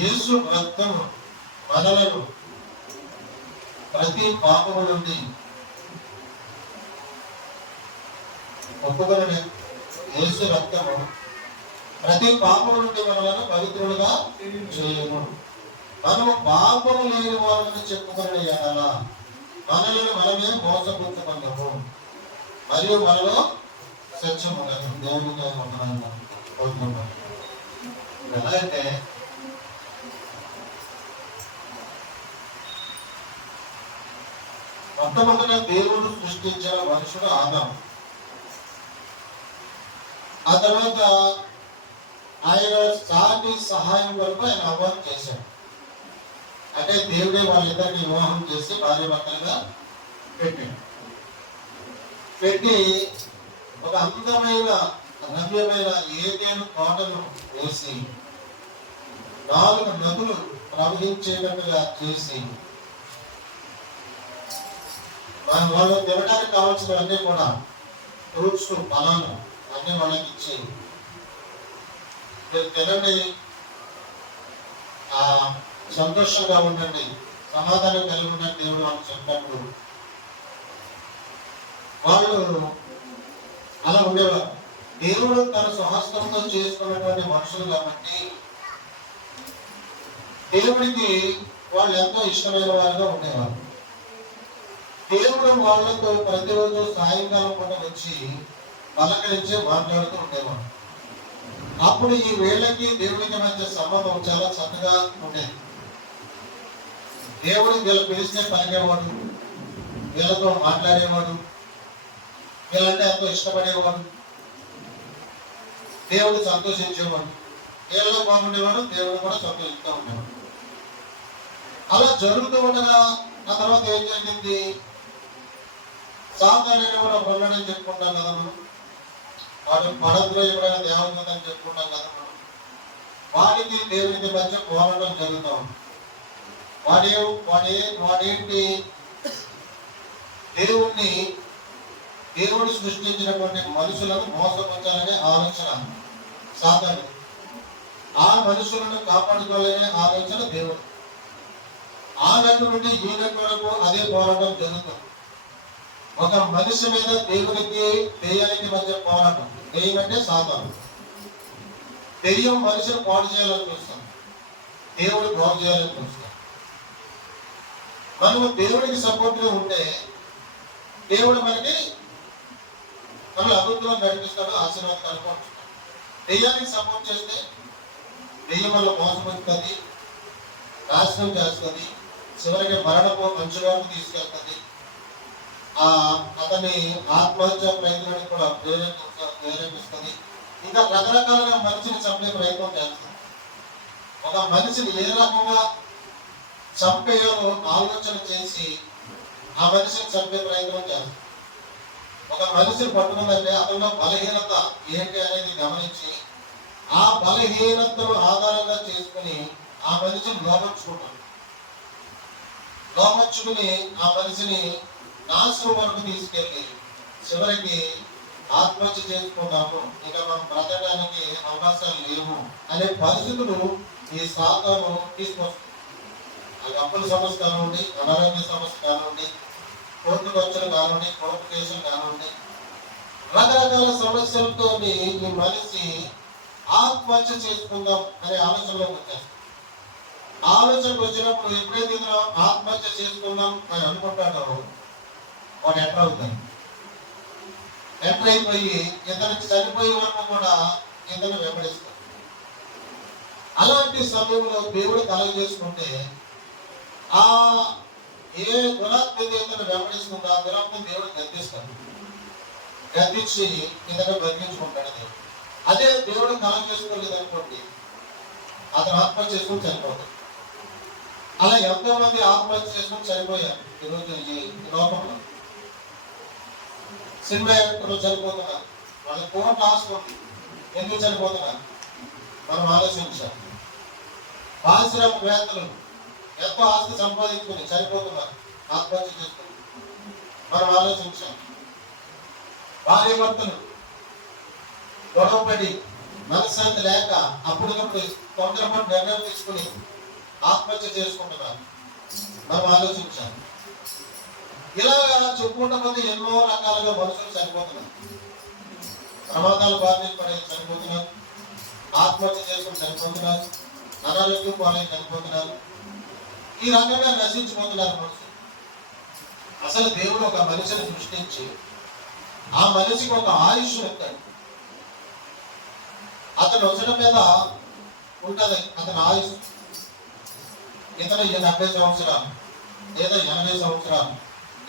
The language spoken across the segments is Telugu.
యేసు రక్తం మనలను ప్రతి పాపము నుండి ఒప్పుకొని యేసు రక్తము ప్రతి పాపము నుండి మనలను పవిత్రులుగా చేయము. మనము పాపము లేని వాళ్ళని చెప్పుకునే ఎడల మనల్ని మనమే మోసపుచ్చుకున్నాము మరియు మనలో సత్యము లేదు. దేవునితో ఉంటున్నాను. ఎలా అంటే మొట్టమొదట దేవుడు సృష్టించిన మనుషుడు ఆదాము. ఆ తర్వాత ఆయన సాటి సహాయం వరకు ఆయన అవ్వను చేశాడు. అంటే దేవుడే వాళ్ళిద్దరిని వివాహం చేసి భార్య భర్తలుగా పెట్టి ఒక అందమైన రమ్యమైన ఏదైనా తోటను వేసి 4 నదులు ప్రవహించేటట్టుగా చేసి వాళ్ళు తినడానికి కావాల్సినవన్నీ కూడా ఫ్రూట్స్ ఫలాలు అన్ని వాళ్ళకి ఇచ్చి మీరు తినండి, సంతోషంగా ఉండండి, సమాధానం కలిగి ఉండండి దేవుడు వాళ్ళు చెప్పినప్పుడు వాళ్ళు అలా ఉండేవారు. దేవుడు తన స్వహస్తంతో చేసుకున్నటువంటి మనుషులు కాబట్టి దేవుడికి వాళ్ళు ఎంతో ఇష్టమైన వారుగా ఉండేవారు. దేవుడు వాళ్ళతో ప్రతిరోజు సాయంకాలం పూట వచ్చి పలకరించి మాట్లాడుతూ ఉండేవాడు. అప్పుడు ఈ వేళ్ళకి దేవుడికి మధ్య సంబంధం చాలా చక్కగా ఉండేది. దేవుడు వీళ్ళు పిలిస్తే పలికేవాడు, వీళ్ళతో మాట్లాడేవాడు, వీళ్ళంటే ఎంతో ఇష్టపడేవాడు, దేవుడు సంతోషించేవాడు, వీళ్ళలో బాగుండేవాడు, దేవుడు కూడా సంతోషిస్తూ ఉండేవాడు. అలా జరుగుతూ ఉండగా ఆ తర్వాత ఏం జరిగింది? సాతాను కూడా ఉన్నాడని చెప్పుకుంటాం కదా మనం. వాడు పడద్రోయమైన దేవదూత అని చెప్పుకుంటాం కదా మనం. వాడికి దేవునికి మధ్య పోరాటం జరుగుతూ ఉంది. వాడేంటి? దేవుడు సృష్టించినటువంటి మనుషులను మోసపరచాలనే ఆలోచన సాతాను. ఆ మనుషులను కాపాడుకోవాలనే ఆలోచన దేవుడు. ఆ నటు నుండి ఈ నటు వరకు అదే పోరాటం జరుగుతుంది. ఒక మనిషి మీద దేవునికి దెయ్యానికి మధ్య పోరాటం. దెయ్యం అంటే సాతాను. దెయ్యం మనిషిని పాడు చేయాలని చూస్తాం, దేవుడు బాగు చేయాలని చూస్తాం. మనము దేవుడికి సపోర్ట్గా ఉంటే దేవుడు మనకి అభివృద్ధిలో నడిపిస్తాడు, ఆశీర్వాదం కనుకుంటున్నాడు. దెయ్యానికి సపోర్ట్ చేస్తే దెయ్యం వల్ల మోసపడుతుంది, నాశనం చేస్తుంది, చివరికి మరణపు అంచులోకి తీసుకెళ్తుంది. అతని ఆత్మహత్య ప్రయత్నానికి కూడా ప్రేరేపిస్తుంది. ఇంకా రకరకాలుగా మనిషిని చంపే ప్రయత్నం చేస్తుంది. ఒక మనిషిని ఏ రకంగా చంపేయాలో ఆలోచన చేసి ఆ మనిషిని చంపే ప్రయత్నం చేస్తుంది. ఒక మనిషిని పట్టుకుందంటే అతనిలో బలహీనత ఏంటి అనేది గమనించి ఆ బలహీనతను ఆధారంగా చేసుకుని ఆ మనిషిని లోపర్చుకుని ఆ మనిషిని నాశనం వరకు తీసుకెళ్ళి చివరికి ఆత్మహత్య చేసుకున్నాము, ఇక మనం బ్రతకడానికి అవకాశాలు లేవు అనే పరిస్థితులు ఈ సాతాను తీసుకొస్తుంది. అది అప్పుల సమస్య కానివ్వండి, అనారోగ్య సమస్య కానివ్వండి, కోర్టు ఖర్చులు కానివ్వండి, కోర్టు కేసులు కానివ్వండి, రకరకాల సమస్యలతో ఈ మనిషి ఆత్మహత్య చేసుకుందాం అనే ఆలోచనలోకి వచ్చేస్తాం. ఆలోచనకు వచ్చినప్పుడు ఎప్పుడైతే ఇతను ఆత్మహత్య చేసుకుందాం అని అనుకుంటాడో వాడు ఎంటర్ అవుతాడు. ఎంటర్ అయిపోయి ఇతనికి చనిపోయే వరకు కూడా ఇతను వెంబడిస్తాడు. అలాంటి సమయంలో దేవుడు కలగ చేసుకుంటే ఆ ఏ దురాత్మ ఇతను వెంబడిస్తుందో ఆ దురాత్మ దేవుడు గద్దిస్తాడు. గద్దించి ఇతను బతికించుకుంటాడు దేవుడు. అదే దేవుడు కలగ చేసుకోలేదు అనుకోండి, అతను ఆత్మహత్య చేసుకుని చనిపోతాడు. అలా ఎంతో మంది ఆత్మహత్య చేసుకుని చనిపోయారు ఈరోజు ఈ లోకంలో. సినిమా యాక్టర్లు చనిపోతున్నారు, వాళ్ళ కోర్టు ఆస్తి ఎందుకు చనిపోతున్నారు మనం ఆలోచించాం. పారిశ్రామికవేత్తలు ఎంతో ఆస్తి సంపాదించుకుని చనిపోతున్నారు, ఆత్మహత్య చేసుకుని మనం ఆలోచించాం. భార్య భర్తలు గొడవపడి మనశ్శాంతి లేక అప్పటికప్పుడు తొందరపాటు నిర్ణయం తీసుకుని ఆత్మహత్య చేసుకుంటున్నారు. మనం ఆలోచించాలి. ఇలాగా చెప్పుకుంటా పోతే ఎన్నో రకాలుగా మనుషులు చనిపోతున్నారు. ప్రమాదాలు బారిన పడి చనిపోతున్నారు, ఆత్మహత్య చేసుకుని చనిపోతున్నారు, అనారోగ్యం పాలై చనిపోతున్నారు. ఈ రకంగా నశించిపోతున్నారు మనుషులు. అసలు దేవుడు ఒక మనిషిని సృష్టించి ఆ మనిషికి ఒక ఆయుష్ ఇస్తాడు. అతను వచ్చడం మీద ఉంటుంది అతని ఆయుష్. ఇతను 70 సంవత్సరాలు, లేదా 80 సంవత్సరాలు,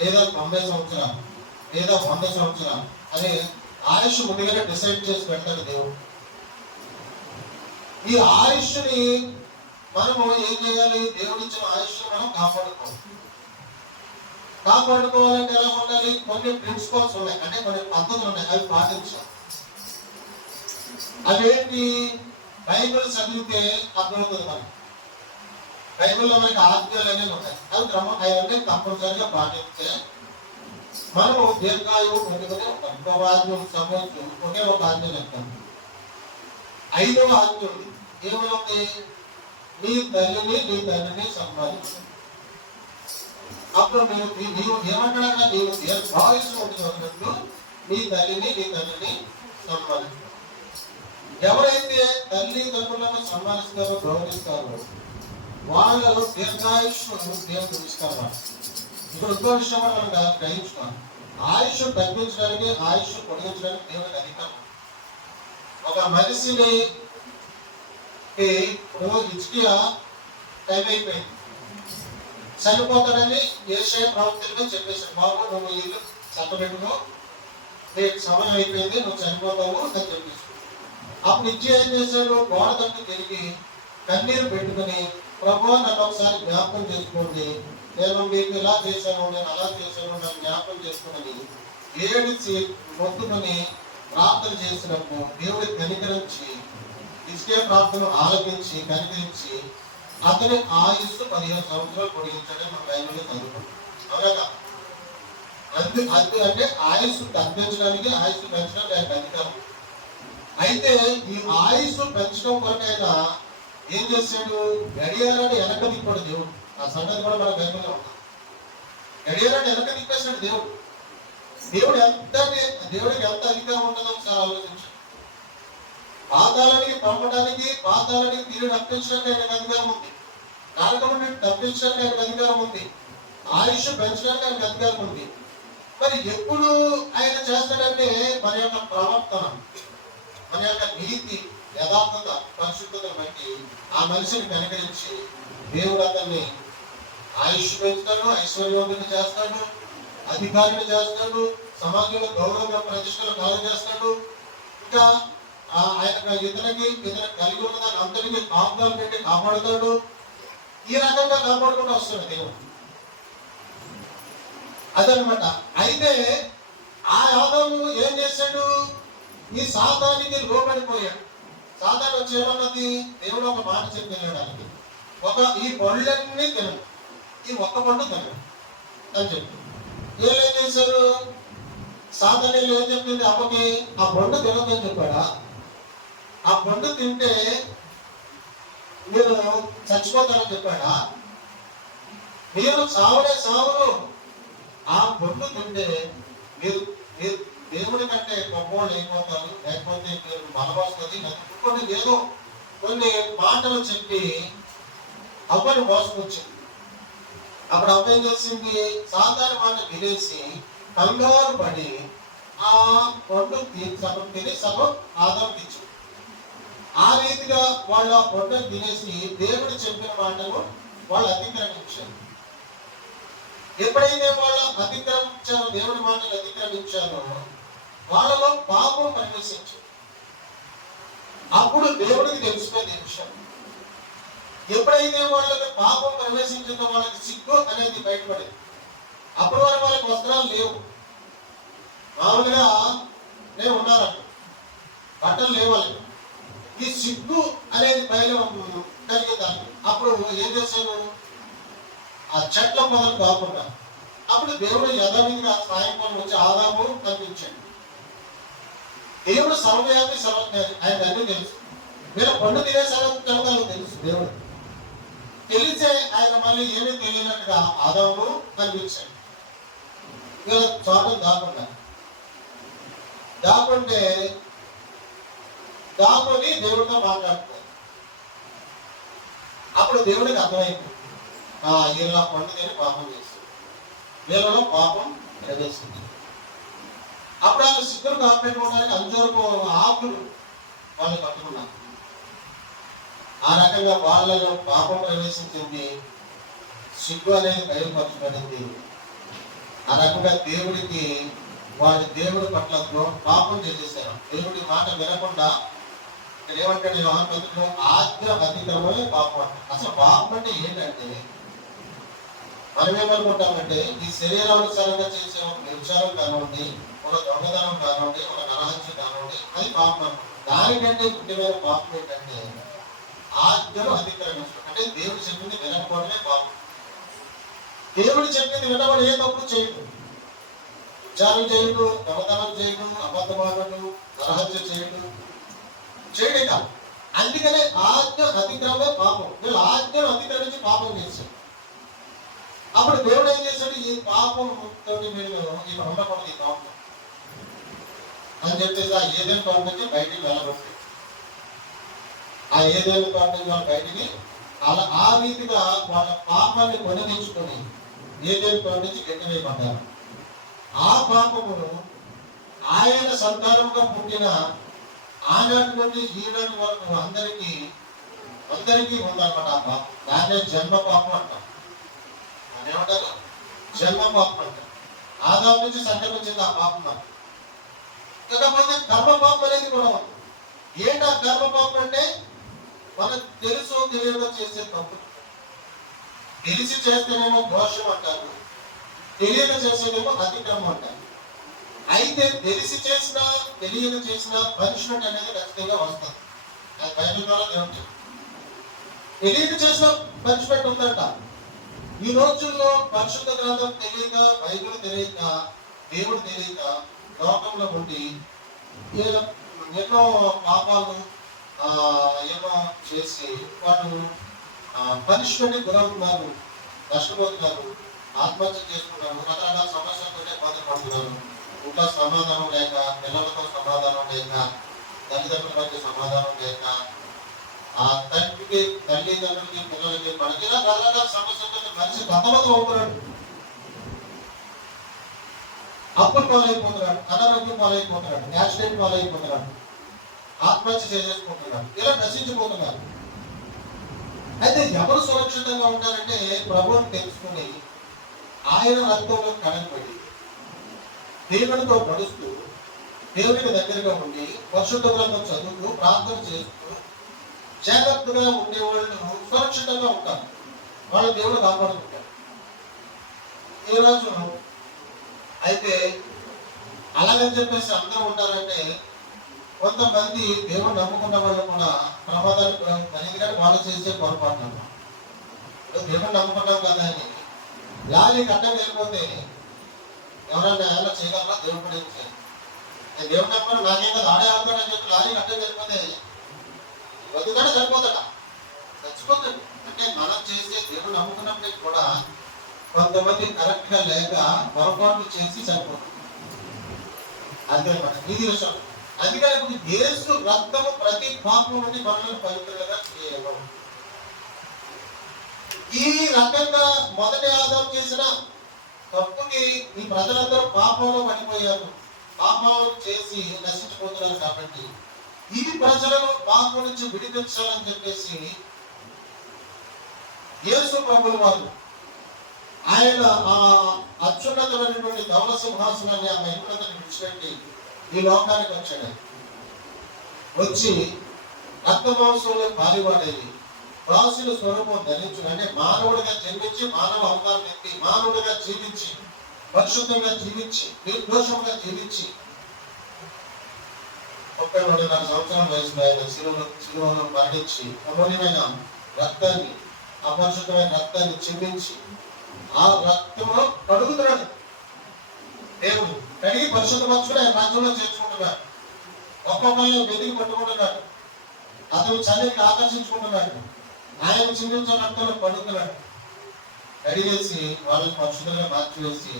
లేదా 90 సంవత్సరాలు, లేదా 100 సంవత్సరాలు అని ఆయుష్ ముందుగానే డిసైడ్ చేసి పెడతాడు దేవుడు. ఈ ఆయుష్ని మనము ఏం చేయాలి? దేవుడు ఇచ్చిన ఆయుష్ని మనం కాపాడుకోవాలంటే ఎలా ఉండాలి? కొన్ని ప్రిన్సిపల్స్ ఉన్నాయి, అంటే కొన్ని పద్ధతులు ఉన్నాయి, అవి పాటించాలి. అవేంటి? బైబిల్ చదివితే అర్థమవుతుంది మనకి. బైబిల్లో మనకి ఆజ్ఞలు అనేవి ఉంటాయి, అవన్నీ కంపల్సరిగా పాటిస్తే మనము దీర్ఘాయువు పొందుకునే ఉంటాం. ఇంకొక ఆజ్ఞ సంబంధించి ఒకే ఒక ఆజ్ఞ చెప్తాం. 5వ ఆజ్ఞ ఉంది. ఏమవుతుంది? నీ తల్లిని నీ తండ్రిని సంపాదించు. అప్పుడు నీవు ఏమంటాడన్నా, నీవు దీర్ఘాయుసు ఉంటున్నట్లు నీ తల్లిని నీ తండ్రిని సంపాదించు. ఎవరైతే తల్లిదండ్రులను సన్మానిస్తారో, గౌరవిస్తారో వాళ్ళలో దీర్ఘాయుష్ను దేవుడు ఇస్తారు. ఇప్పుడు ఇంకో విషయం మనం గ్రహించుకోవాలి. ఆయుష్ తగ్గించడానికి, ఆయుష్ పొడిగించడానికి దేవుడికి అధికారం. ఒక మనిషిని ఇప్పుడు హిజ్కియా టైం అయిపోయింది, చనిపోతాడని యెషయా ప్రవక్తగా చెప్పేశాడు. బాబు నువ్వు ఇల్లు చక్కబెట్టుకో, నీకు సమయం అయిపోయింది, నువ్వు చనిపోతావు అని చెప్పేసి. అప్పుడు హిజ్కియా ఏం చేశాడు? గోడ తట్టు తిరిగి కన్నీరు పెట్టుకుని, ప్రభువా నన్ను ఒకసారి జ్ఞాపకం చేసుకోండి, నేను మీకు ఇలా చేశాను, నేను అలా చేశాను, నన్ను జ్ఞాపకం చేసుకుని ఏడిచి మొత్తుకొని ప్రార్థన చేసినప్పుడు దేవుడి కనికరించి హిజ్కియా ప్రార్థన ఆలకించి కనికరించి అతని ఆయుస్సు 15 సంవత్సరాలు పొడిగించడం మన బైబిల్లో చదువుకుంటాం. అవునా? అంటే ఆయుస్సు తగ్గించడానికి, ఆయుస్సు పెంచడానికి ఆయన అధికారం. అయితే ఈ ఆయుస్సు పెంచడం కొరకైనా ఏం చేశాడు? గడియారాన్ని వెనక తిప్పాడు దేవుడు. ఆ సంగతి కూడా మన బైబిల్లో ఉంటాం. గడియారాన్ని వెనక తిప్పేశాడు దేవుడు. దేవుడికి ఎంత అధికారం ఉంటుందో ఒకసారి ఆలోచించాడు. పాతాళానికి పంపడానికి, పాతాళానికి తీరు తప్పించడానికి ఆయనకు అధికారం ఉంది, నరకం నుండి తప్పించడానికి ఆయనకు అధికారం ఉంది, ఆయుష్ పెంచడానికి ఆయనకు అధికారం ఉంది. మరి ఎప్పుడు ఆయన చేస్తాడంటే మన యొక్క ప్రవర్తన, మన యొక్క నీతి, యథార్థత, పరిశుద్ధతను బట్టి ఆ మనిషిని కనికరించి దేవుడు అతన్ని ఆయుష్ పెంచుతాడు, ఐశ్వర్యవంతుని చేస్తాడు, అధికారిని చేస్తాడు, సమాజంలో గౌరవంగా ప్రతిష్టలు కాలం చేస్తాడు. ఇంకా ఆయన ఇతనికి కలిగి ఉన్నదాన్ని అంతటికి కాపుదాలు పెట్టి కాపాడుతాడు. ఈ రకంగా కాపాడుకుంటూ వస్తాడు దేవుడు. అదనమాట. అయితే ఆ ఆదాము ఏం చేశాడు? ఈ సాతానికి లోపడిపోయాడు. సాతాను వచ్చి ఏమన్నది? దేవుడు ఒక మాట చెప్పి వెళ్ళడానికి, ఈ పళ్ళన్నీ తినడు, ఈ ఒక్క పండు తినడు అని చెప్పి. ఏం చేశారు? సాతాను ఏం చెప్పింది అమ్మకి? ఆ పండు తినదని చెప్పాడా? ఆ పండు తింటే మీరు చచ్చిపోతారని చెప్పాడా? మీరు చావునే చావును. ఆ పండు తింటే మీరు దేవుడి కంటే గొప్పవాళ్ళు అయిపోతారు, లేకపోతే మీరు బలవస్తుంది. కొన్ని మాటలు చెప్పి అవ్వని మోసకొచ్చింది. అప్పుడు అవ్వ ఏం చేసింది? సాధారణ మాట వినేసి కంగారు పడి ఆ పండు సగం తిని సగం ఆదాంకి ఇచ్చింది. ఆ రీతిగా వాళ్ళ పొట్టను తినేసి దేవుడు చెప్పిన మాటను వాళ్ళు అతిక్రమించారు. ఎప్పుడైతే వాళ్ళు అతిక్రమించారో, దేవుడి మాటలు అతిక్రమించారో, వాళ్ళలో పాపం ప్రవేశించారు. అప్పుడు దేవుడికి తెలిసిపోయింది ఈ విషయం. ఎప్పుడైతే వాళ్ళకి పాపం ప్రవేశించిందో వాళ్ళకి సిగ్గు అనేది బయటపడింది. అప్పటి వరకు వాళ్ళకి వస్త్రాలు లేవు, మామూలుగా ఉన్నారంట, బట్టలు లేవు వాళ్ళకి. ఈ సిగ్గు అనేది బయలు కలిగేదాన్ని. అప్పుడు ఏం చేశాడు? ఆ చెట్ల మొదలు కాకుండా అప్పుడు దేవుడు యథావిధిగా సాయంకాలం వచ్చి ఆదాము కనిపించాడు. దేవుడు సర్వవ్యాపి, సర్వజ్ఞాని, ఆయన అన్ని తెలుసు. వీళ్ళ పండు తినేసారని తెలుసు దేవుడు. తెలిసే ఆయన మళ్ళీ ఏమీ తెలియనట్టుగా ఆదాము కనిపించాడు. వీళ్ళ చోటను దాక్కుంటే దాక్కుని దేవుడితో మాట్లాడుతున్నారు. అప్పుడు దేవుడికి అర్థమైంది, వీళ్ళ పండు తిని పాపం చేస్తుంది, వీళ్ళలో పాపం ప్రవేశించింది. అప్పుడు వాళ్ళు సిగ్గులు కాపెట్టుకోవడానికి అంజూరపు ఆకులు వాళ్ళు పట్టుకున్నారు. ఆ రకంగా వాళ్ళలో పాపం ప్రవేశించింది, సిగ్గు అనేది బయలుపరచబడింది. ఆ రకంగా దేవుడికి దేవుడి పట్ల పాపం చేసేసారు. దేవుడి మాట వినకుండా ఏమంటాడు యోహాను పత్రికలో, ఆజ్ఞ అతిక్రమమే పాపం అంట. అసలు పాపం అంటే ఏంటంటే, మనం ఏమనుకుంటామంటే ఈ శరీరానుసారంగా చేసే ఒక వ్యభిచారం కానివ్వండి, ఒక దొంగతనం కానివ్వండి, ఒక నరహత్య కానివ్వండి, అది పాపం. దానికంటే ముఖ్యమైన పాపం ఏంటంటే ఆజ్ఞను అతిక్రమించడం. అంటే దేవుడు చెప్పింది వినకపోవడమే పాపం. దేవుడు చెప్పింది వినడం ఏ తప్పు చేయడు, విచారం చేయడు, దొంగతనం చేయడు, అబద్ధమాడడు, నరహత్య చేయడు కాదు. అందుకనే ఆజ్ఞ అతిక్రమే పాపం. వీళ్ళు ఆజ్ఞను అతిక్రమించి పాపం చేశారు. అప్పుడు దేవుడు ఏం చేశాడు, ఈ పాపం తోటి మీరు ఇక్కడ ఉండకూడదు, ఈ పాపం అని చెప్పేసి ఆ ఏదైనా తోట నుంచి బయటికి వెళ్ళగొట్టి, ఆ ఏదైనా తోట నుంచి వాళ్ళ బయటికి అలా ఆ రీతిగా వాళ్ళ పాపాన్ని కొనగించుకొని ఏదైనా తోట నుంచి గెట్టివేయబడ్డారు. ఆ పాపము ఆయన సంతానముగా పుట్టిన ఆనాటి నుండి ఈనాటి వరకు అందరికీ ఉందన్నమాట. ఆ పాపం దాన్నే జన్మ పాపం అంటారు. ఏమంటారు? జన్మ పాపం అంటారు. ఆదాము నుంచి సంక్రమించింది ఆ పాపం. కాకపోతే కర్మ పాపం అనేది కూడా ఉంది. ఏంటి ఆ కర్మ పాపం అంటే, మనకు తెలుసు తెలియక చేసే తప్పు. తెలిసి చేస్తేనేమో దోషం అంటారు, తెలియక చేసేదేమో అతిక్రమం అంటారు. అయితే తెలిసి చేసినా తెలియక చేసినా పనిష్మెంట్ అనేది ఖచ్చితంగా వస్తుంది. అది బైబిల్ ద్వారా దేవుడు తెలియక చేసిన పనిష్మెంట్ ఉందంట. ఈ రోజుల్లో పరిశుద్ధ గ్రంథం తెలియక, బైబిల్ తెలియక, దేవుడు తెలియక లోకంలో ఉండి ఎన్నో పాపాలు ఎన్నో చేసి వాళ్ళు పనిష్మెంట్ గురవుతున్నారు, నష్టపోతున్నారు, ఆత్మహత్య చేసుకున్నారు, రకరకాల సమస్యలతోనే బాధపడుతున్నారు. ఇంకా సమాధానం లేక, పిల్లలతో సమాధానం లేక, తల్లిదండ్రుల మధ్య సమాధానం లేక, ఆ తల్లిదండ్రులకి పిల్లలకి మనకి ఇలా రకరకాల సమస్యలతో మనిషి బతబతం అవుతున్నాడు, అప్పులు పాలైపోతున్నాడు, అనారోగ్యం పాలైపోతున్నాడు, యాక్సిడెంట్ పాలైపోతున్నాడు, ఆత్మహత్య చేసేసుకుంటున్నాడు, ఇలా నశించిపోతున్నారు. అయితే ఎవరు సురక్షితంగా ఉంటారంటే, ప్రభువుని తెలుసుకుని ఆయన రక్తంలో కడగబడి దేవునితో పడుస్తూ, దేవునికి దగ్గరగా ఉండి, పరిశుద్ధ గ్రంథం చదువుతూ, ప్రార్థన చేస్తూ జాగ్రత్తగా ఉండేవాళ్ళు సురక్షితంగా ఉంటారు. వాళ్ళు దేవుడు కాపాడుకుంటారు. ఈరోజు అయితే అలాగని చెప్పేసి అందరూ ఉంటారంటే, కొంతమంది దేవుడు నమ్ముకున్న వాళ్ళు కూడా ప్రమాదాలు కలిగిన వాళ్ళు చేసే పొరపాటు. దేవుడు నమ్ముకున్నాం కదా అని లారీ కట్టం వెళ్ళిపోతే ఎవరైనా ఎలా చేయగలరా? దేవుడు కూడా ఏం చేయాలి. దేవుడు నమ్మకం నాకేం కదా, ఆడే ఆగుతాడని చెప్పి లారీ కట్టం వెళ్ళిపోతే బతుకుతాడా సరిపోతాడా? చచ్చిపోతాడు. అంటే మనం చేసే దేవుడు నమ్ముకున్నప్పటికీ కూడా కొంతమంది కరెక్ట్ గా లేక పొరపాట్లు చేసి సరిపోతుంది. అంతే ఇది విషయం. అందుకని ఇప్పుడు యేసు రక్తము ప్రతి పాపం నుండి మనల్ని పవిత్రంగా చేయడం. ఈ రకంగా మొదటి ఆదాము చేసిన తప్పుకి ఈ ప్రజలందరూ పాపంలో పడిపోయారు, పాపాలు చేసి నశించిపోతున్నారు. కాబట్టి ఈ ప్రజలను పాపం నుంచి విడిపించాలని చెప్పేసి యేసు ప్రభుల వారు ఆయన ఆ అత్యున్నతమైనటువంటి ధవల సింహాసనాన్ని, ఆ మహిమలను విడిచిపెట్టి ఈ లోకానికి వచ్చాడు. వచ్చి రక్తమాంసంలో పాలివాడేది, రాసుల స్వరూపం ధరించు, అంటే మానవుడిగా జన్మించి, మానవ అవతారం ఎత్తి, మానవుడిగా జీవించి, పరిశుద్ధంగా జీవించి, నిర్దోషంగా జీవించి 34 సంవత్సరాల వయసులో ఆయన శిలువలో మరణించి అమూల్యమైన రక్తాన్ని, అపరిశుద్ధమైన రక్తాన్ని చెల్లించి ఆ రక్తంలో కడుగుతున్నాడు. దేవుడు కడిగి పరిశుద్ధపరచుకుని ఆయన రాజ్యంలో చేర్చుకుంటున్నాడు. ఒక్కొక్కరిని వెతికి పట్టుకుంటున్నాడు. అతను చలికి ఆకర్షించుకుంటున్నాడు. ఆయన చిందించిన రక్తంలో పడుకున్నాడు. కడిగేసి వాళ్ళని పరిశుద్ధంగా మార్చివేసి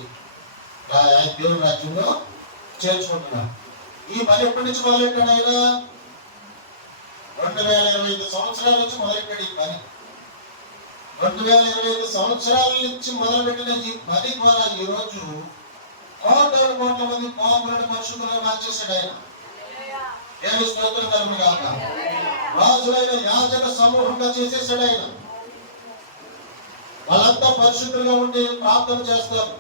ఆయన దేవుని రాజ్యంలో చేర్చుకుంటున్నాడు. ఈ పని ఎప్పటి నుంచి మొదలెట్టాడు ఆయన? 2025 సంవత్సరాల నుంచి మొదలెట్టాడు ఈ పని. 2025 సంవత్సరాల నుంచి మొదలుపెట్టిన ఈ పని ద్వారా ఈ రోజు కోటాను కోట్ల మంది పాపులను పరిశుద్ధంగా మార్చేశాడు ఆయన. దేవుని స్తోత్రం కలుగును గాక. రాజులైన యాజక సమూహంగా చేసేసాడు ఆయన. వాళ్ళంతా పరిశుద్ధులుగా ఉండి ప్రార్థన చేస్తారు.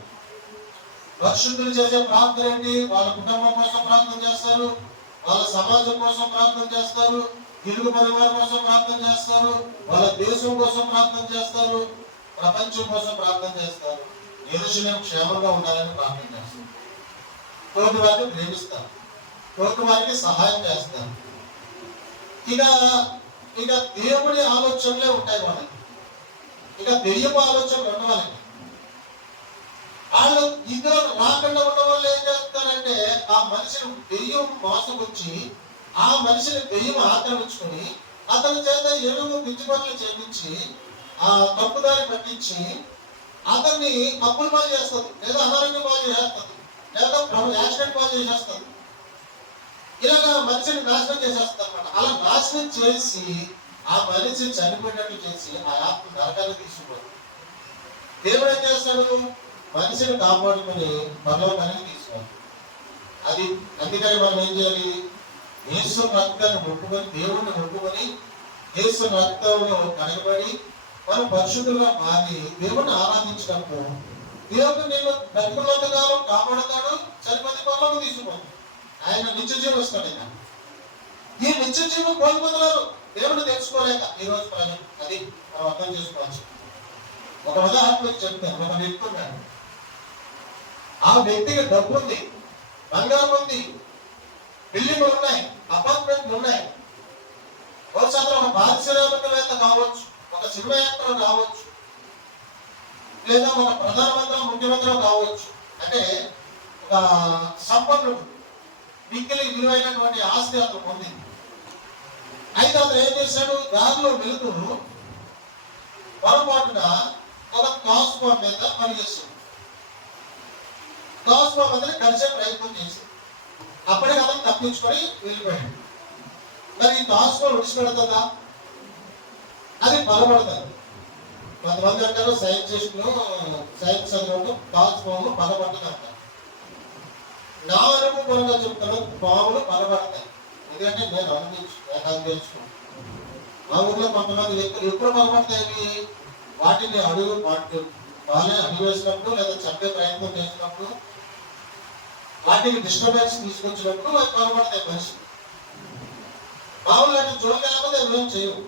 పరిశుద్ధులు చేసే ప్రార్థన ఏంటి? వాళ్ళ కుటుంబం కోసం ప్రార్థన చేస్తారు, వాళ్ళ సమాజం కోసం ప్రార్థన చేస్తారు, ఇరుగు పరివారం కోసం ప్రార్థన చేస్తారు, వాళ్ళ దేశం కోసం ప్రార్థన చేస్తారు, ప్రపంచం కోసం ప్రార్థన చేస్తారు, యెరూషలేము క్షేమంగా ఉండాలని ప్రార్థన చేస్తారు, తోటి వారిని ప్రేమిస్తారు, తోటి వారికి సహాయం చేస్తారు. ఇక ఇక దేవుడి ఆలోచనలే ఉంటాయి వాళ్ళకి. ఇక దెయ్యపు ఆలోచనలు ఉన్న వాళ్ళకి. వాళ్ళు ఇందులో రాకుండా ఉన్న వాళ్ళు ఏం చేస్తారంటే ఆ మనిషిని దెయ్యం మోసకొచ్చి ఆ మనిషిని దెయ్యం ఆక్రమించుకొని అతని చేత ఎరువు పిచ్చి పనులు చేయించి ఆ తప్పుదారి పట్టించి అతన్ని అప్పుల పాలు చేస్తుంది, లేదా అనారోగ్యం పాలు చేస్తుంది, లేదా యాక్సిడెంట్ పాలు చేసేస్తుంది. ఇలాగ మనిషిని నాశనం చేసేస్తుంది అనమాట. అలా నాశనం చేసి ఆ మనిషి చనిపోయినట్లు చేసి ఆ ఆత్మ నరకాన్ని తీసుకుపోతుంది. దేవుడు ఏం చేస్తాడు? మనిషిని కాపాడుకుని పరలోకానికి తీసుకోవాలి. అది అందుకని మనం ఏం చేయాలి? యేసు రక్తాన్ని మొక్కుకొని, దేవుణ్ణి మొక్కుకొని యేసు రక్తంలో కడగబడి మనం పరిశుద్ధులుగా మారి దేవుణ్ణి ఆరాధించినప్పుడు దేవుడు నేను బ్రతుకున్నంత కాలం కాపాడుతాడు, చనిపోతే పరలోకం తీసుకుపోతాడు. ఆయన నిత్య జీవం ఇస్తాడు. ఆయన ఈ నిత్య జీవం కోల్పోతున్నారు దేవుడు తెలుసుకోలేక ఈరోజు ప్రజలు. అది మనం అర్థం చేసుకోవచ్చు. ఒక ఉదాహరణ చెప్తాను. ఒక వ్యక్తి ఉన్నాడు. ఆ వ్యక్తికి డబ్బు ఉంది, బంగారం ఉంది, బిల్డింగ్లు ఉన్నాయి, అపార్ట్మెంట్లు ఉన్నాయి. బహుశా ఒక పారిశ్రామికవేత్త కావచ్చు, ఒక సినిమా యాక్టర్ కావచ్చు, లేదా ఒక ప్రధానమంత్రి ముఖ్యమంత్రి కావచ్చు. అంటే ఒక సంపన్నుడు, మిక్కిలి విలువైనటువంటి ఆస్తి అతను పొందింది. అయితే అతను ఏం చేశాడు? దారిలో వెళుతూ పొరపాటున ఒక తాసుపా మీద పనిచేస్తాడు. తాసుపా మీద కలిసే ప్రయత్నం చేసి అప్పటికి అతను తప్పించుకొని వెళ్ళిపోయాడు. మరి ఈ తాసుపా విడిచిపెడుతుందా? అది బలపడుతుంది. కొంతమంది అంటారు సైన్స్ చదివినట్టు తాసుపాములు బలపడుతుంది అంటారు. నా అనుభవంగా చెప్తాను, పాములు బలపడతాయి. ఎందుకంటే నేను తెలుసుకున్నాను. మా ఊర్లో కొంతమంది వ్యక్తులు ఎప్పుడు బలపడతాయి? వాటిని వాళ్ళే అడిగేసినప్పుడు లేదా చంపే ప్రయత్నం చేసినప్పుడు, వాటికి డిస్టర్బెన్స్ తీసుకొచ్చినప్పుడు అవి బలపడతాయి మనిషి. మామూలు అటు జోలికి వెళ్ళకపోతే అవి ఏం చేయవు.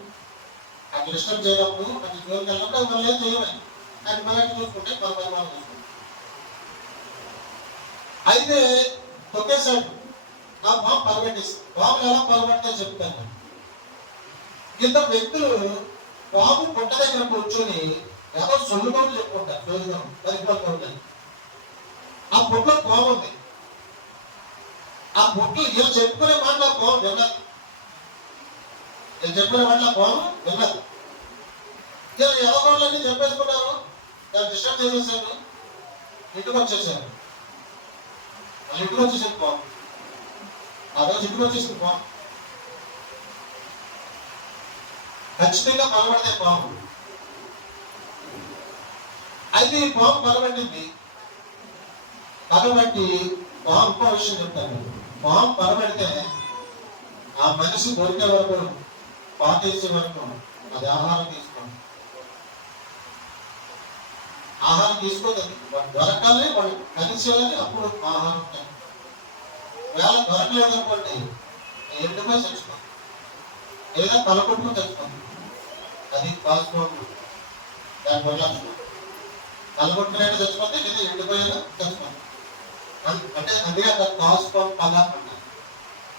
అటు డిస్టర్బ్ చేయనప్పుడు అటు జోలికి వెళ్ళినప్పుడు అవి మళ్ళీ ఏం చేయవాలి. అటు మళ్ళీ చూసుకుంటే మన పరిమాణం చూసుకుంటాం. అయితే తొక్కేసాడు. ఆ పాము పరగట్టేస్తుంది. పాములు ఎలా పరగట్టా చెప్తాను. ఇద్దరు వ్యక్తులు పాము పుట్ట దగ్గర కూర్చొని ఏదో సొల్లుకోని చెప్పుకుంటారు. రోజుగా 10 రూపాయలు. ఆ పుట్టలో పాము ఉంది. ఆ పుట్టలు ఇలా చెప్పుకునే మాటలు ఆ పాము విన్నది. ఇలా చెప్పుకునే మాటలు ఆ పాము విన్నది. ఇలా ఎవరోళ్ళని చెప్పేసుకున్నారు. దాన్ని డిస్టర్బ్ చేసేసాను. ఇంటికి వచ్చేసాను. వాళ్ళు ఇంటికి వచ్చేసాను పాము. ఆ రోజు ఇంటికి వచ్చేసింది పాము. ఖచ్చితంగా బలపడతాయి పాము. అయితే ఈ పాము బలపడింది. బలపట్టి పాము ఇంకో విషయం చెప్తాను. పాము బలపడితే ఆ మనిషి దొరికే వరకు, పాటేసే వరకు అది ఆహారం తీసుకోండి. ఆహారం తీసుకోదండి. వాడు దొరకాలి, వాడు కలిసేయాలి, అప్పుడు ఆహారం. వేళ దొరకలేదు అనుకోండి, ఎండిపోయి చచ్చిపోతుంది, లేదా తలకొట్టుకుని చచ్చిపోతుంది. అది కాసుకోండి. దానివల్ల తలకొట్టుకునే చచ్చిపోతే, లేదా ఎండిపోయేలా చచ్చిపోతుంది. అంటే అందుకే అక్కడ కాసుకోని పగ అంటారు.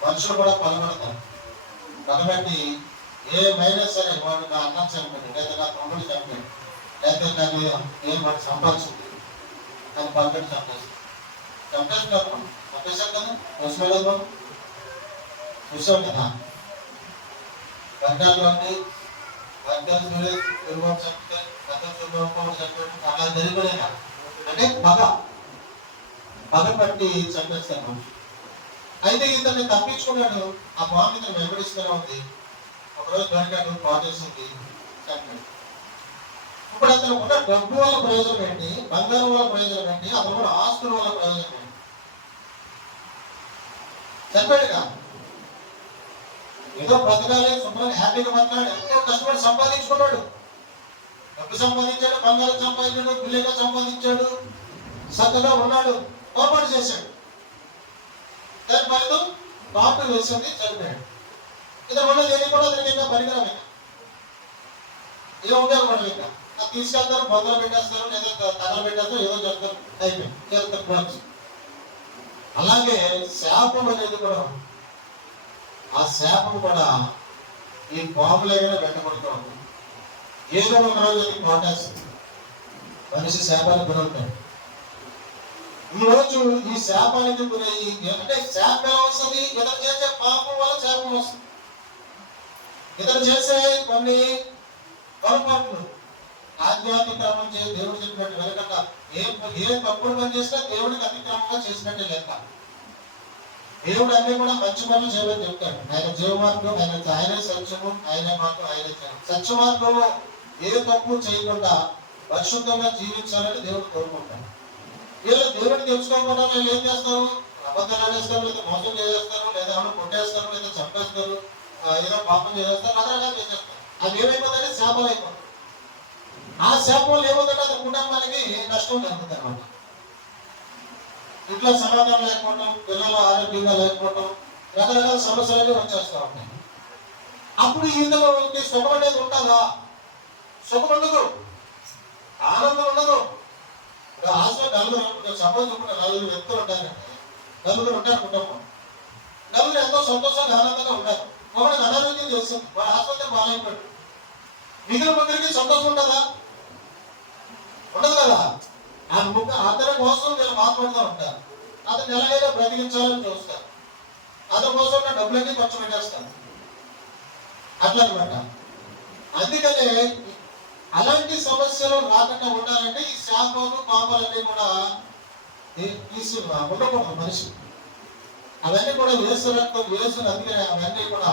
మనుషులు కూడా పగబడతారు. కాబట్టి ఏమైనా సరే వాడు నా అన్నం చనిపోయింది, లేదా నా తమ్ముడు చనిపోయింది, లేకపోతే నాకు ఏం వాడు సంపాదించింది అని పగబెట్టి చంపేస్తారు. చంపేశారు కదా, చూసాం కదా. గంటల్లోని గంటలు దుర్గం చంపితే గంటలు దుర్గం చంపేట్టు అలా జరిగిపోయినా అంటే పగ పట్టి చంపేస్తాను. అయితే ఇతన్ని తప్పించుకున్నాడు. ఆ బాంబు ఇతను వెంబడిస్తూనే ఉంది. ఒకరోజు దొరికాడు, పాటేసింది, చంపాడు. ఇప్పుడు అతను ఉన్న డబ్బు వల్ల ప్రయోజనం ఏంటి, బంగారం వల్ల ప్రయోజనం ఏంటి, అతను కూడా ఆస్తుల వల్ల ప్రయోజనం ఏంటి? చంపాడుగా. ఏదో బ్రతకాలి, శుభ్రంగా హ్యాపీగా బతకాలి, ఎంతో కష్టపడి సంపాదించుకున్నాడు. డబ్బు సంపాదించాడు, బంగారం సంపాదించాడు, పిల్లగా సంపాదించాడు, చక్కగా ఉన్నాడు. పొరపాటు చేశాడు. దాని ఫలితం బాంబు వేసింది, చనిపోయాడు. ఇతను ఉన్నది ఏది కూడా అతనికి ఇంకా పరికరమే, ఏదో ఉపయోగపడదు. ఇంకా అది తీసుకెళ్తారు, బొందలు పెట్టేస్తారు, లేదా తగలు పెట్టేస్తారు, ఏదో చెప్తారు, అయిపోయింది, చేస్తారు. అలాగే శాపం అనేది కూడా, ఆ శాపం కూడా ఈ పాములైనా వెంటబడుతూ ఉంటుంది. ఏదో ఒక రోజు కోటేస్తుంది, మనిషి శాపానికి గురవుతాడు. ఈ రోజు ఈ శాపానికి గురయ్యి, అంటే శాపం ఎలా వస్తుంది? ఇతను చేసే పాపం వల్ల శాపం వస్తుంది. ఇతను చేసే కొన్ని పొరపాట్లు ఆధ్యాత్మిక క్రమం చేసి దేవుడు చెప్పినట్టు వెనకట ఏ తప్పుడు పని చేసినా దేవుడికి అతిక్రమంగా చేసినట్టే లెక్క. దేవుడు అన్ని కూడా మంచి పనులు చేయమని చెప్తాడు. ఆయన జీవమార్గం, ఆయనే సత్యము, ఆయనే మార్గం, ఆయనే సత్య మార్గంలో ఏ తప్పు చేయకుండా పరిశుద్ధంగా జీవించాలని దేవుడు కోరుకుంటాడు. వీళ్ళు దేవుడిని తెలుసుకోకుండా వీళ్ళు ఏం చేస్తారు? అబద్ధాలు ఆడేస్తారు, లేదా మోసం చేసేస్తారు, లేదా ఏమైనా కొట్టేస్తారు, లేదా చంపేస్తారు, ఏదో పాపం చేసేస్తారు, రకరకాలు చేసేస్తారు. అది ఏమైపోతుంది? శాపాలు అయిపోతుంది. ఆ శాపం ఏమవుతుంటే అతని కుటుంబానికి నష్టం జరుగుతుంది అన్నమాట. ఇంట్లో సమాధానం లేకపోవడం, పిల్లలు ఆరోగ్యంగా లేకపోవడం, రకరకాల సమస్యలు వచ్చేస్తూ ఉంటాయి. అప్పుడు ఇందులో సుఖం అనేది ఉంటుందా? సుఖం ఉండదు, ఆనందం ఉండదు. హాస్పిటల్ సపోజ్ ఇప్పుడు 4 వ్యక్తులు ఉంటారంటే, 4 ఉంటారు కుటుంబం. 4 ఎంతో సంతోషంగా ఆనందంగా ఉంటారు. ఒకరికి అనారోగ్యం చేస్తుంది, వాడు హాస్పిటల్ బాగాలైపోయాడు. మిగిలిన ముగ్గురికి సంతోషం ఉంటుందా? ఉండదు కదా. ఆ ముగ్గురు అతని కోసం వీళ్ళు బాధపడుతూ ఉంటారు. అతను ఎలాగైనా బ్రతికించాలని చూస్తారు. అతని కోసం ఉన్న డబ్బులన్నీ ఖర్చు పెట్టేస్తారు. అట్లా అనమాట. అందుకనే అలాంటి సమస్యలు రాకుండా ఉండాలంటే ఈ శాపాలు పాపాలన్నీ కూడా తీసి ఉండకూడదు మనిషి. అవన్నీ కూడా యేసు రక్తం, యేసుని అందుకని అవన్నీ కూడా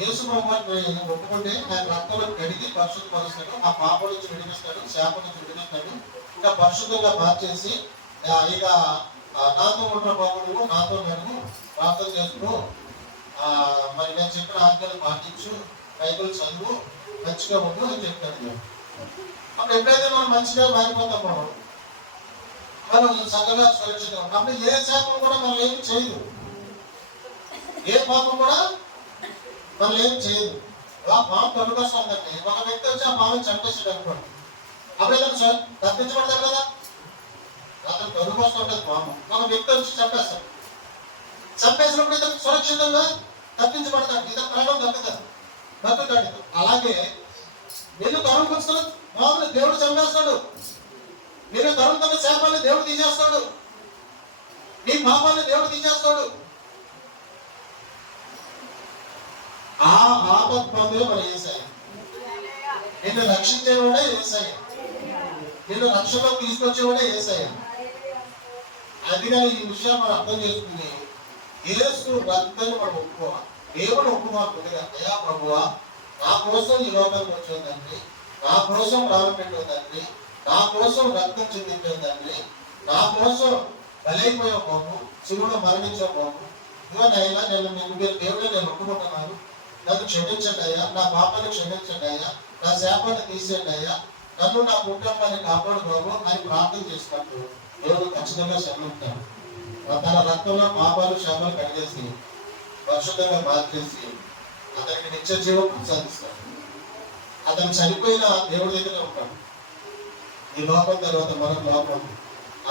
యేసు ప్రభువుని ఒప్పుకుంటే ఆయన రక్తంలో కడిగి పరిశుద్ధపరుస్తాడు. ఆ పాపం నుంచి విడిపిస్తాడు, శాపం నుంచి విడిపిస్తాడు. ఇంకా పరిశుద్ధంగా మార్చేసి ఇక నాతో ఉన్న బాబుడు, నాతో నేను ప్రార్థన చేస్తూ మరి నేను చెప్పిన ఆజ్ఞలు పాటించు, బైబిల్ చదువు, మంచిగా ఉండు అని చెప్తాడు. అప్పుడు ఎప్పుడైతే మనం మంచిగా మారిపోతామో మనం చక్కగా సురక్షితంగా ఉంటాం. అప్పుడు ఏ శాపం కూడా మనం ఏమి చేయదు, ఏ పాపం కూడా మనం ఏం చేయదు. ఆ పాము తొలగొస్తుందండి. ఒక వ్యక్తి వచ్చి ఆ పాము చంపేసాడు అనుకోండి, అప్పుడు ఇతను తప్పించబడతాడు కదా. అతను తొలగొస్తుంటుంది పాము, ఒక వ్యక్తి వచ్చి చంపేస్తాడు. చంపేసినప్పుడు ఇతను సురక్షితంగా తప్పించబడతాడు, ఇతను ప్రాణం దక్కుతాడు. అలాగే నేను తరుముకొస్తున్న పాముని దేవుడు చంపేస్తాడు. నేను తరుముతున్న శాపాన్ని దేవుడు తీసేస్తాడు. నీ పాపాన్ని దేవుడు తీసేస్తాడు. ఆ ఆపత్పందులు మన యేసయ్య. నిన్ను రక్షించేవాడే యేసయ్య, నిన్ను రక్షణలోకి తీసుకొచ్చేవాడే యేసయ్య. అందుకని ఈ విషయం మనం అర్థం చేసుకుని యేసు రక్తాన్ని మనం ఒప్పుకోవాలి. దేవుడు ఒప్పుకోవాలి. అయ్యా ప్రభువా, నా కోసం ఈ లోకానికి వచ్చిన తండ్రి, నా కోసం ప్రాణం పెట్టిన తండ్రి, నా కోసం రక్తం చెందించిన తండ్రి, నా కోసం బలైపోయే బాబు, శివుడు మరణించే బాబు, ఇదిగో నైనా మీరు దేవుడే నేను ఒప్పుకుంటున్నాను. నన్ను క్షమించండి అయ్యా, నా పాపాన్ని క్షమించండి అయ్యా, నా శాపాన్ని తీసేయండి అయ్యా, నన్ను నా కుటుంబాన్ని కాపాడు బాబు అని ప్రార్థన చేసినట్టు దేవుడు ఖచ్చితంగా క్షమిస్తాడు. తన రక్తంలో పాపాలు శాపాలు కడిగేసి పరిశుద్ధంగా మార్చేసి అతనికి నిత్య జీవం ప్రసాదిస్తాడు. అతను చనిపోయిన దేవుడి దగ్గర ఉంటాడు. ఈ లోకం తర్వాత మరొక లోకం,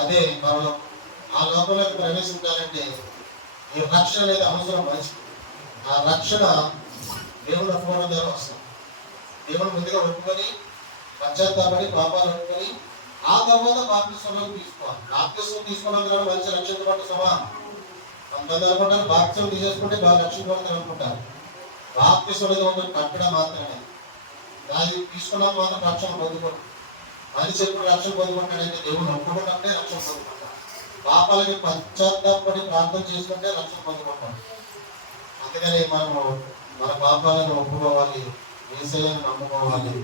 అదే మరణం. ఆ లోకంలోకి ప్రవేశించాలంటే ఈ రక్షణ అనేది అవసరం మనిషి. ఆ రక్షణ దేవుడు ఒప్పుకోవడం ద్వారా వస్తుంది. దేవుడు ముందుగా ఒప్పుకొని పశ్చాత్తాపడి పాపాలు ఒప్పుకొని ఆ తర్వాత బాప్తిస్మలోకి తీసుకోవాలి. బాప్తిస్మం తీసుకోవడం ద్వారా మనిషి రక్షించబడ్డ సమానం. కొంతమంది అనుకుంటారు బాప్తిస్మం తీసేసుకుంటే బాగా రక్షించబడతారు అనుకుంటారు. బాప్తిస్మం ఒక కట్టడం మాత్రమే. దాన్ని తీసుకున్నాక మాత్రం రక్షణ పొందుకోండి. మనిషి ఎప్పుడు రక్షణ పొందుకుంటాడంటే దేవుడు ఒప్పుకుంటే రక్షణ పొందుకుంటాడు. పాపాలకి పశ్చాత్తాపడి ప్రార్థన చేసుకుంటే రక్షణ పొందుకుంటాడు. అందుకని మనము మన పాపాలను ఒప్పుకోవాలి, యేసయ్యను నమ్ముకోవాలి,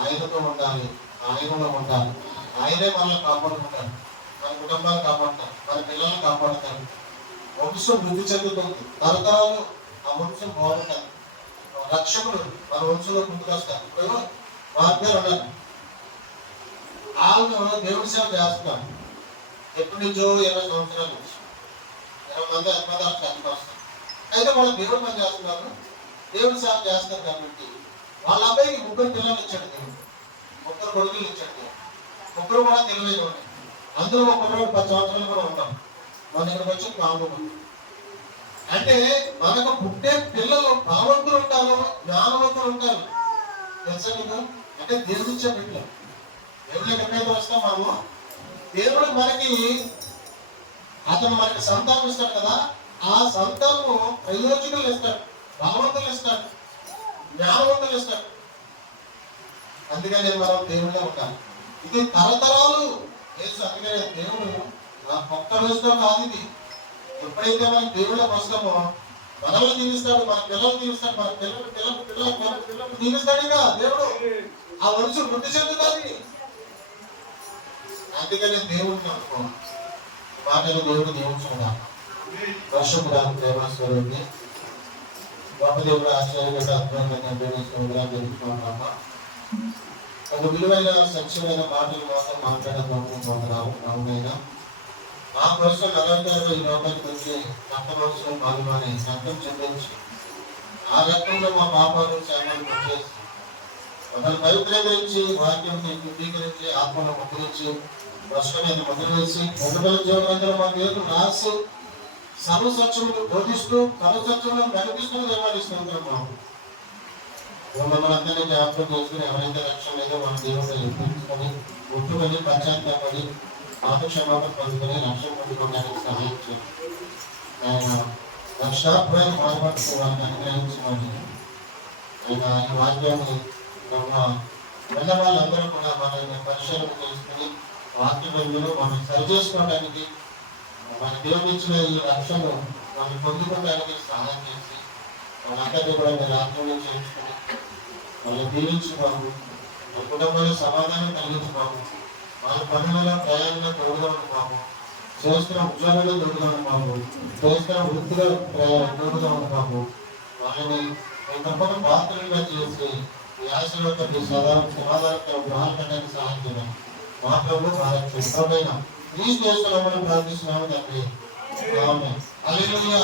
ఆయనతో ఉండాలి, ఆయనలో ఉండాలి. ఆయనే మనల్ని కాపాడుకుంటాడు, మన కుటుంబాన్ని కాపాడుతాడు, మన పిల్లల్ని కాపాడుతాడు. వంశం వృద్ధి చెందుతుంది, తరతరాలు ఆ వంశం బాగుంటుంది. రక్షకుడు మన వంశంలో ముందుకొస్తారు. ఇప్పుడు వారి ఉన్నారు, వాళ్ళు దేవుడి సేవ చేస్తున్నారు. ఎప్పటి నుంచో 20 సంవత్సరాల నుంచి 20 మంది 80 మంది వస్తారు. అయితే వాళ్ళు దేవుడు పని చేస్తున్నారు, దేవుడి సేవ చేస్తారు. కాబట్టి వాళ్ళ అబ్బాయికి 3 పిల్లలు ఇచ్చాడు దేవుడు, 3 కొడుకులు ఇచ్చాడు దేవుడు. 3 కూడా తెలివైన ఉన్నాయి. అందులో ఒకరు 10 సంవత్సరాలు కూడా ఉంటాం. మన ఇక్కడికి వచ్చి బాగుంటుంది. అంటే మనకు పుట్టే పిల్లలు భావంతులు ఉంటారు, జ్ఞానవంతులు ఉంటారు. తెలుసా మీకు? అంటే దేవుడు ఇచ్చే బిడ్డలు. దేవుడు ఎక్కడికైతే వస్తాం మనము, దేవుడు మనకి అతను మనకి సంతానం ఇస్తాడు కదా, ఆ సంతానము ప్రయోజకులు ఇస్తాడు, భావంతులు ఇస్తాడు, జ్ఞానవంతులు ఇస్తాడు. అందుకని మనం దేవుడిలో ఉండాలి. ఇది తరతరాలు యేసు. అందుకనే దేవుడు ఒక్క రోజుతో కాదు ఇది. ఎప్పుడైతే మనం దేవుళ్ళ వస్తామో మనల్ని దీవిస్తాడు, మన పిల్లలు దీవిస్తాడు, మన పిల్లలు దీవిస్తాడు. ఇక దేవుడు ఆ వంశం వృద్ధి చెందుతుంది. అందుకని దేవుడిని అనుకో మాటలు దేవుడు దీవించుకున్నా. వర్షపుడా దేవాశ్వరుడిని గొప్ప దేవుడు ఆశ్చర్యంగా అద్భుతంగా దేవేశ్వరుడుగా జరుగుతున్నామా. ఒక విలువైన సత్యమైన మాటలు మాత్రం మాట్లాడకపోతున్నాము. అవునైనా ఆ కోసం నిరంతరం ఈ లోకానికి వచ్చి రక్తవంశం పాల్గొని రక్తం చెందించి ఆ రక్తంలో మా పాపాలు శాపాలు పనిచేసి మమ్మల్ని పవిత్రీకరించి వాక్యం శుద్ధీకరించి ఆత్మను ముద్రించి వర్షం మీద ముద్ర వేసి మొదటి జీవనంలో మా పేరు రాసి సర్వసత్యములు బోధిస్తూ సర్వసత్యంలో కనిపిస్తున్న దేవాడిస్తున్నాం. మమ్మల్ని అందరినీ జ్ఞాపకం చేసుకుని ఎవరైతే రక్షణ లేదో మన దేవుడు ఎప్పించుకొని ఒట్టుకొని పశ్చాత్తాపడి క్షమాపణ పొందుకొని రక్షణ పొందుకోవడానికి సహాయం చేయండి. ఆయన రక్షాపరమైన మాట్లాడుతూ వారిని అనుగ్రహించమని ఆయన ఈ వాక్యాన్ని ఉన్న వాళ్ళందరూ కూడా మన పరిశీలన చేసుకుని వాక్య బంధువులు మనం సరి చేసుకోవడానికి మన దేవుడు ఇచ్చిన ఈ రక్షణ మనం పొందుకోవడానికి సహాయం చేసి వాళ్ళందరినీ కూడా మీరు ఆత్మీయం చేయించుకొని వాళ్ళని దీవించుకోము, వాళ్ళ కుటుంబంలో సమాధానం కలిగించుకోము, వాళ్ళ పనులలో ప్రయాణంలో తోడుగా ఉంటాము, చేస్తున్న ఉద్యోగంలో తోడుగా ఉంటాము, చేస్తున్న వృత్తిలో తోడుగా ఉంటాము. వాళ్ళని తప్పకుండా పాత్రలుగా చేసి ఈ ఆశలో సమాధానంతో బాధపడడానికి సహాయం చేయాలి. మాత్రము భారత ఈ దేశంలో మనం ప్రార్థిస్తున్నాము తండ్రి. ఆమేన్. హల్లెలూయా.